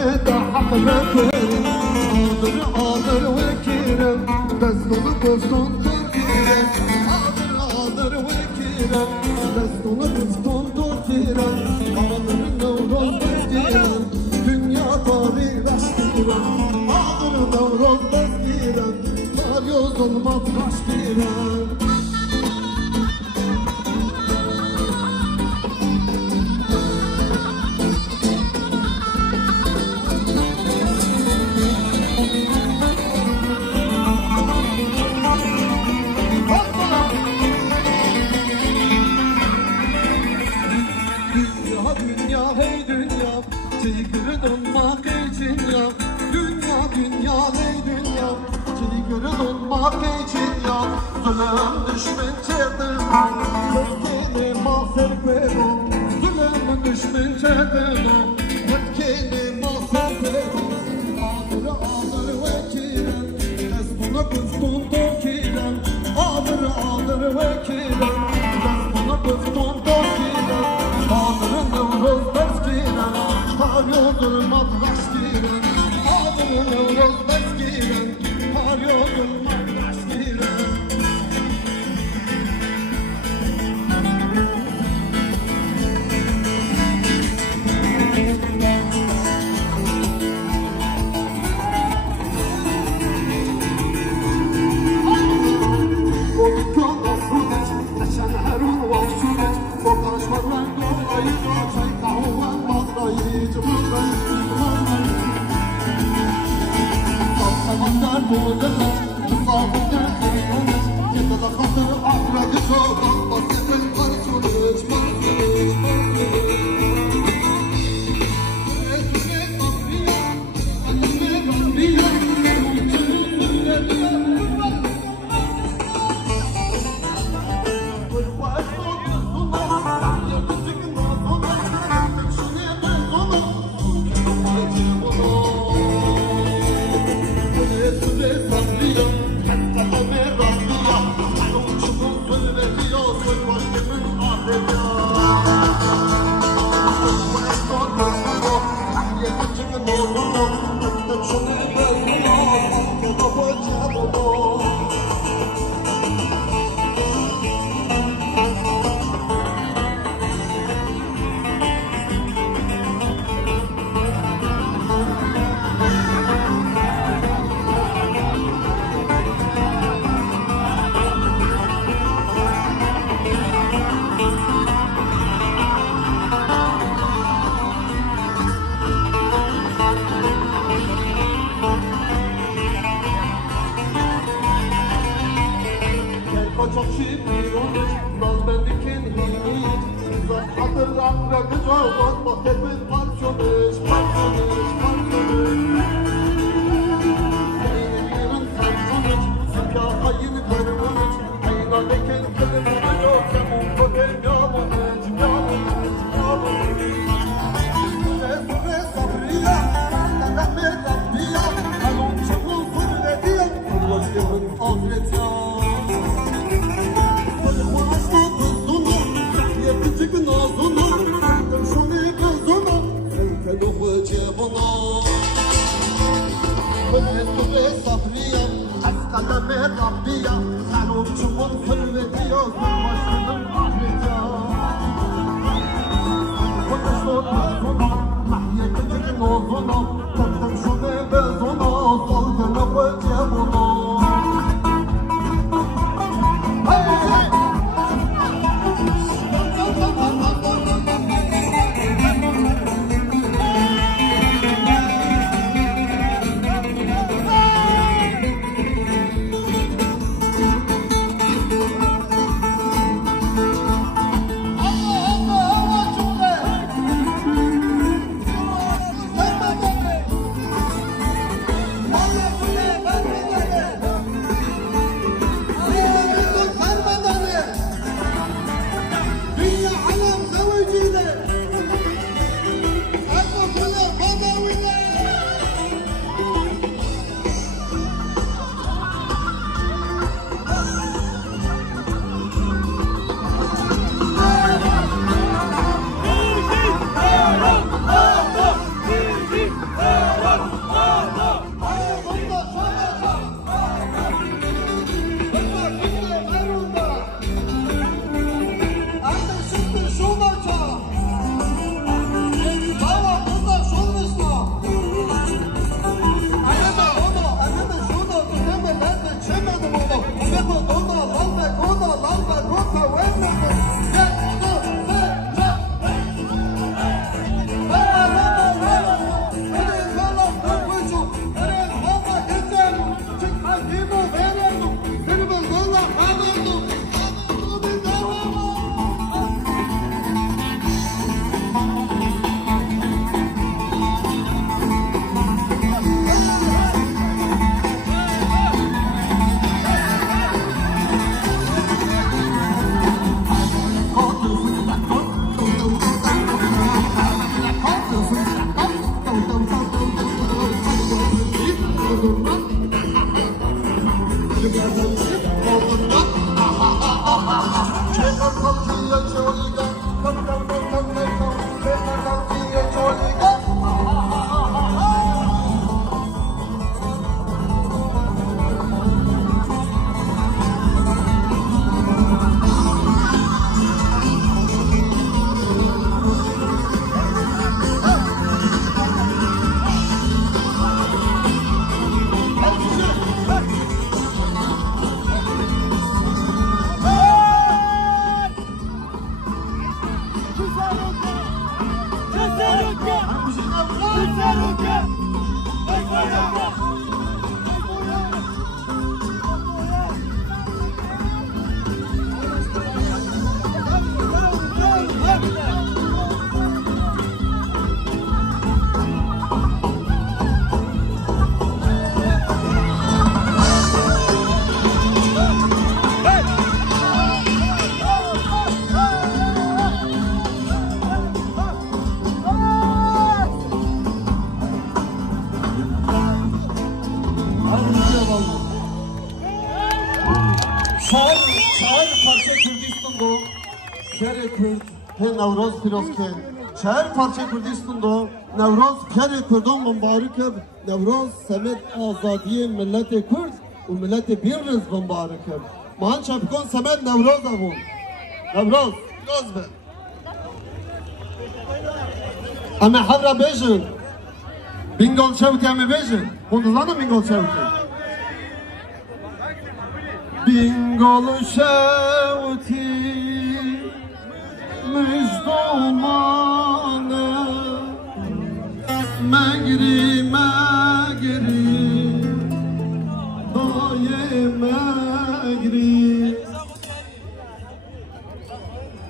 da hakmetim Adır vekirim Destunu kustun Türkiye'm Adır vekirim Destunu kustun Türkiye'm Adır Nevruz bezgirim Dünya tarih beşgirim Adır Nevruz bezgirim Tar yozulmaz kaşgirim Olmak için ya dünya dünya ey dünya Çiğgörün olmak için ya zulüm düşman çedim Yetkini mahzer verin zulüm düşman çedim Yetkini mahzer verin Ağır vekilim Desbuna kustun tokilim Ağır vekilim Desbuna kustun tokilim Ağır Nevruz bezgirim Tar yolulmaz kaşgirim Ağır Nevruz bezgirim Tar yolulmaz kaşgirim O dükkan asılır Neşen her urval sürür O karışmadan dolayı Çay kahvan bağlayıcı Sabahlar bulunur Sabahlar bulunur Yedada katır akredi çoğdan Basit'in karışılır Çok şirin olmuş, naz bendikin hiç Uzak hatır akredi çoğdan Basit'in parçalış Senin yerin sarsılış Zeka ayın kırılış Ayna deken kırılış Yok semun köpek yalınış Süre sabriya Neneme rabbiya Kalon çabul fırlediya Kırlaşımın afretiya Rabbiya Kalon çubun fırlediyor Başının ahretya Konuşun bezona Mahye küçükün ozuna Taktım şunu bezona Salgını koyce bunu نوروز پیروز کن چهر پارچه کردیستون دو نوروز پیر کردون مبارک نوروز سمت آزادی ملت کرد و ملت بیرز مبارک مان شبکن سمت نوروز ابون نوروز پیروز به اما حبر بیشن بینگل شوتی اما بیشن خوندزانم بینگل شوتی بینگل شوتی مجدومانه مگری مگری دای مگری